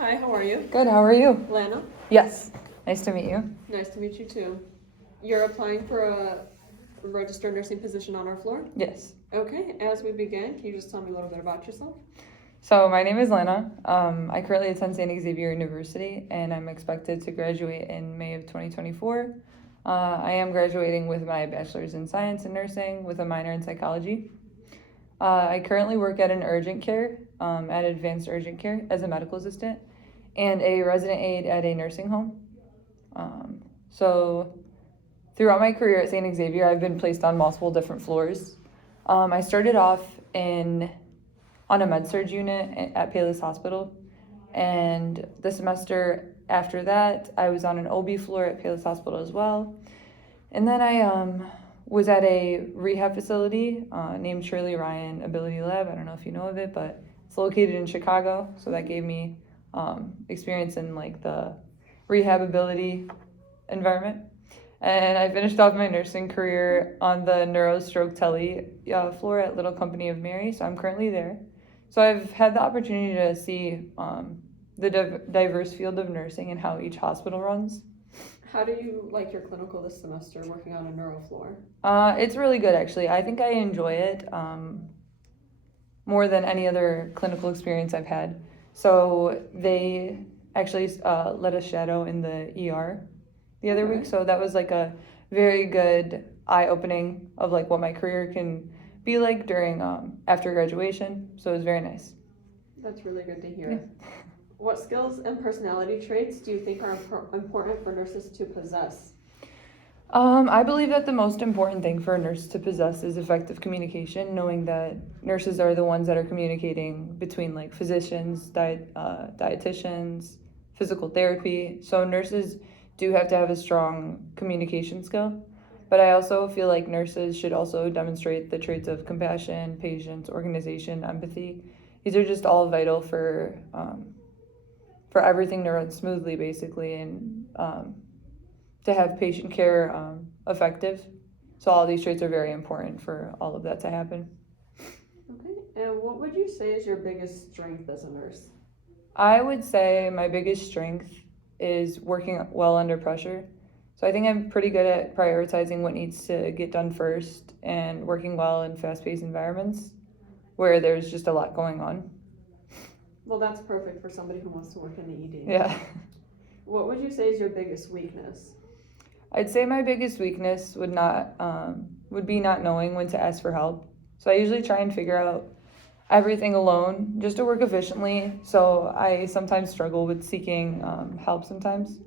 Hi, how are you? Good, how are you? Lana, Yes, nice to meet you. nice to meet you too. You're applying for a registered nursing position on our floor? Yes. Okay, as we begin, can you just tell me a little bit about yourself? So my name is Lana. I currently attend St. Xavier University and I'm expected to graduate in May of 2024. I am graduating with my bachelor's in science and nursing with a minor in psychology. I currently work at an urgent care, at advanced urgent care as a medical assistant and a resident aide at a nursing home. So throughout my career at St. Xavier, I've been placed on multiple different floors. I started off on a med-surg unit at Payless Hospital, and the semester after that, I was on an OB floor at Payless Hospital as well. And then I was at a rehab facility named Shirley Ryan Ability Lab. I don't know if you know of it, but it's located in Chicago, so that gave me experience in like the rehabilitation environment. And I finished off my nursing career on the neurostroke tele floor at Little Company of Mary, so I'm currently there. So I've had the opportunity to see the diverse field of nursing and how each hospital runs. How do you like your clinical this semester working on a neuro floor? It's really good, actually. I think I enjoy it more than any other clinical experience I've had. So they actually let us shadow in the ER the other week, so that was like a very good eye-opening of like what my career can be like during after graduation. So it was very nice. That's really good to hear. Yeah. What skills and personality traits do you think are important for nurses to possess? I believe that the most important thing for a nurse to possess is effective communication, knowing that nurses are the ones that are communicating between like physicians, dietitians, physical therapy. So nurses do have to have a strong communication skill. But I also feel like nurses should also demonstrate the traits of compassion, patience, organization, empathy. These are just all vital for everything to run smoothly, basically, and to have patient care effective. So all these traits are very important for all of that to happen. Okay, and what would you say is your biggest strength as a nurse? I would say my biggest strength is working well under pressure. So I think I'm pretty good at prioritizing what needs to get done first and working well in fast-paced environments where there's just a lot going on. Well, that's perfect for somebody who wants to work in the ED. Yeah. What would you say is your biggest weakness? I'd say my biggest weakness would be not knowing when to ask for help. So I usually try and figure out everything alone just to work efficiently. So I sometimes struggle with seeking help sometimes.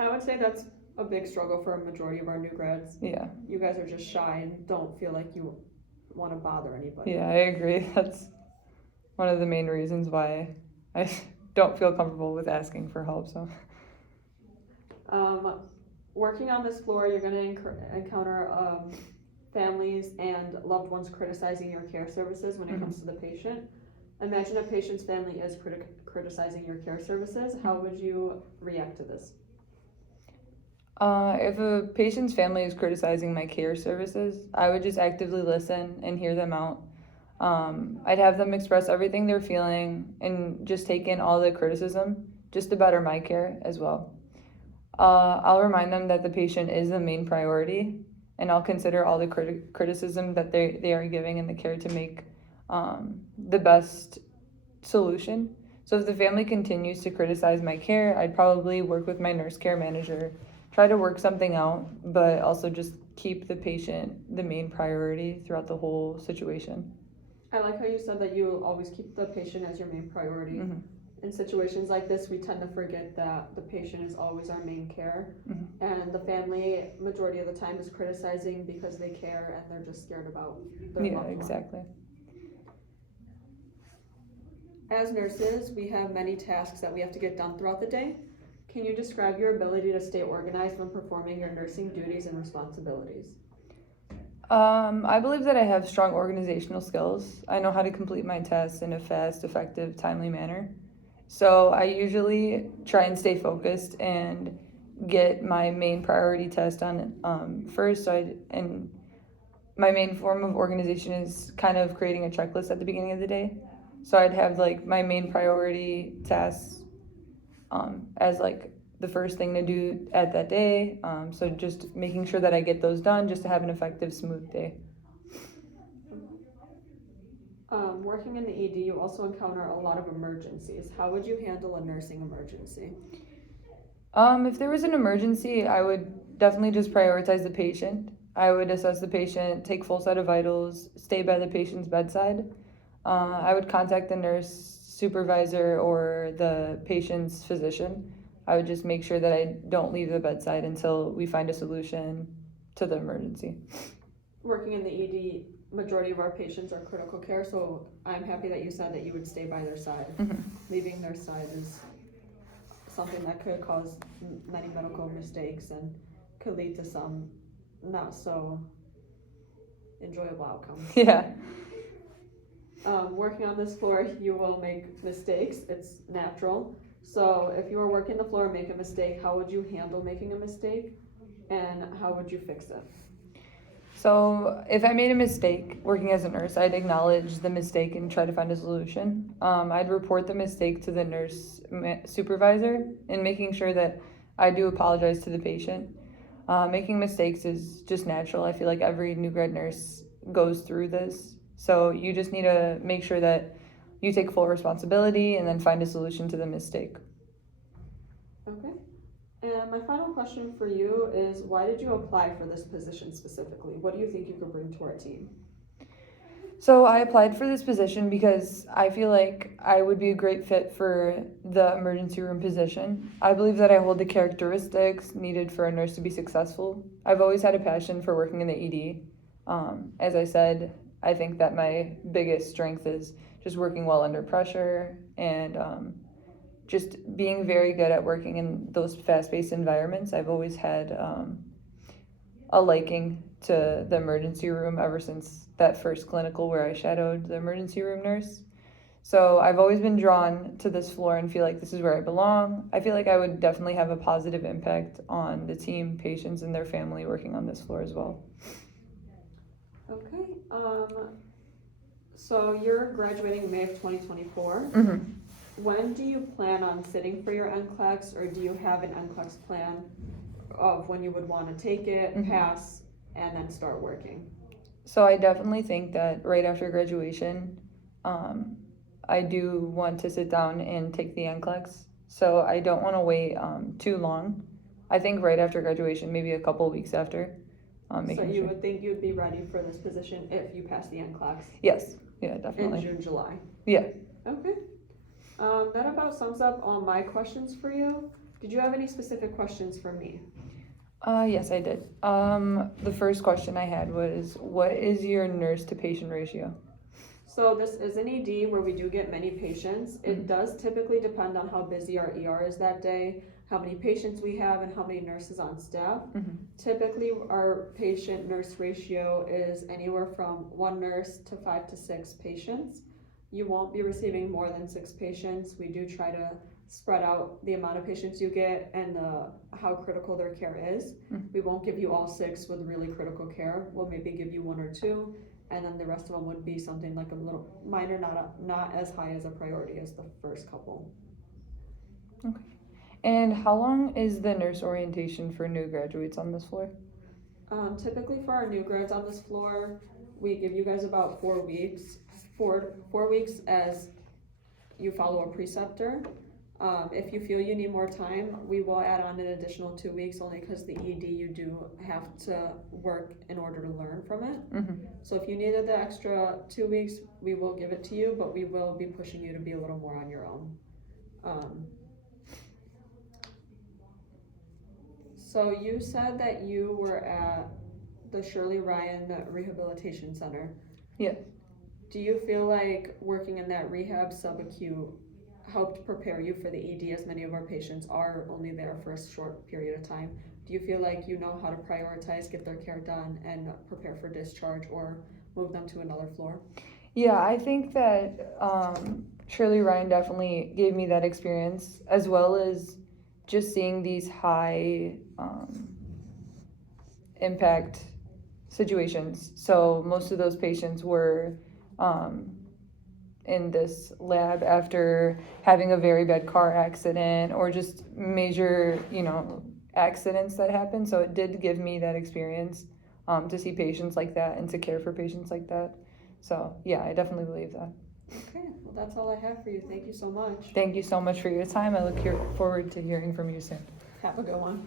I would say that's a big struggle for a majority of our new grads. Yeah. You guys are just shy and don't feel like you want to bother anybody. Yeah, I agree. That's one of the main reasons why I don't feel comfortable with asking for help. So. Working on this floor, you're going to encounter families and loved ones criticizing your care services when it comes to the patient. Imagine a patient's family is criticizing your care services. How would you react to this? If a patient's family is criticizing my care services, I would just actively listen and hear them out. I'd have them express everything they're feeling and just take in all the criticism just to better my care as well. I'll remind them that the patient is the main priority, and I'll consider all the criticism that they are giving in the care to make the best solution. So if the family continues to criticize my care, I'd probably work with my nurse care manager, try to work something out, but also just keep the patient the main priority throughout the whole situation. I like how you said that you always keep the patient as your main priority. Mm-hmm. In situations like this, we tend to forget that the patient is always our main care, and the family, majority of the time, is criticizing because they care and they're just scared about their loved one. Yeah, exactly. As nurses, we have many tasks that we have to get done throughout the day. Can you describe your ability to stay organized when performing your nursing duties and responsibilities? I believe that I have strong organizational skills. I know how to complete my tasks in a fast, effective, timely manner. So I usually try and stay focused and get my main priority test done first. And my main form of organization is kind of creating a checklist at the beginning of the day. So I'd have like my main priority tasks as like the first thing to do at that day. So just making sure that I get those done just to have an effective, smooth day. Working in the ED, you also encounter a lot of emergencies. How would you handle a nursing emergency? If there was an emergency, I would definitely just prioritize the patient. I would assess the patient, take full set of vitals, stay by the patient's bedside. I would contact the nurse supervisor or the patient's physician. I would just make sure that I don't leave the bedside until we find a solution to the emergency. Working in the ED, majority of our patients are critical care, so I'm happy that you said that you would stay by their side. Mm-hmm. Leaving their side is something that could cause many medical mistakes and could lead to some not so enjoyable outcomes. Yeah. Working on this floor, you will make mistakes. It's natural. So if you were working the floor and make a mistake, how would you handle making a mistake, and how would you fix it? So if I made a mistake working as a nurse, I'd acknowledge the mistake and try to find a solution. I'd report the mistake to the nurse supervisor and making sure that I do apologize to the patient. Making mistakes is just natural. I feel like every new grad nurse goes through this. So you just need to make sure that you take full responsibility and then find a solution to the mistake. Okay. And my final question for you is, why did you apply for this position specifically? What do you think you could bring to our team? So I applied for this position because I feel like I would be a great fit for the emergency room position. I believe that I hold the characteristics needed for a nurse to be successful. I've always had a passion for working in the ED. As I said, I think that my biggest strength is just working well under pressure and just being very good at working in those fast-paced environments. I've always had a liking to the emergency room ever since that first clinical where I shadowed the emergency room nurse. So I've always been drawn to this floor and feel like this is where I belong. I feel like I would definitely have a positive impact on the team, patients, and their family working on this floor as well. Okay. So you're graduating in May of 2024. Mm-hmm. When do you plan on sitting for your NCLEX, or do you have an NCLEX plan of when you would want to take it, Mm-hmm. pass, and then start working? So I definitely think that right after graduation, I do want to sit down and take the NCLEX. So I don't want to wait too long. I think right after graduation, maybe a couple weeks after. So you would think you'd be ready for this position if you pass the NCLEX? Yes. Yeah, In definitely. June, July? Yeah. Okay. That about sums up all my questions for you. Did you have any specific questions for me? Yes, I did. The first question I had was, what is your nurse to patient ratio? So this is an ED where we do get many patients. It does typically depend on how busy our ER is that day, how many patients we have, and how many nurses on staff. Mm-hmm. Typically, our patient-nurse ratio is anywhere from 1 nurse to 5 to 6 patients. You won't be receiving more than 6 patients. We do try to spread out the amount of patients you get and how critical their care is. Mm-hmm. We won't give you all 6 with really critical care. We'll maybe give you 1 or 2, and then the rest of them would be something like a little minor, not as high as a priority as the first couple. Okay. And how long is the nurse orientation for new graduates on this floor? Typically for our new grads on this floor, we give you guys about 4 weeks. 4 weeks as you follow a preceptor. If you feel you need more time, we will add on an additional 2 weeks, only because the ED you do have to work in order to learn from it. Mm-hmm. So if you needed the extra 2 weeks, we will give it to you, but we will be pushing you to be a little more on your own. So you said that you were at the Shirley Ryan Rehabilitation Center. Yeah. Do you feel like working in that rehab subacute helped prepare you for the ED, as many of our patients are only there for a short period of time? Do you feel like you know how to prioritize, get their care done, and prepare for discharge or move them to another floor? Yeah, I think that Shirley Ryan definitely gave me that experience, as well as just seeing these high impact situations. So most of those patients were in this lab after having a very bad car accident or just major, accidents that happen. So it did give me that experience to see patients like that and to care for patients like that. So yeah, I definitely believe that. Okay, well, that's all I have for you. Thank you so much. Thank you so much for your time. I look forward to hearing from you soon. Have a good one.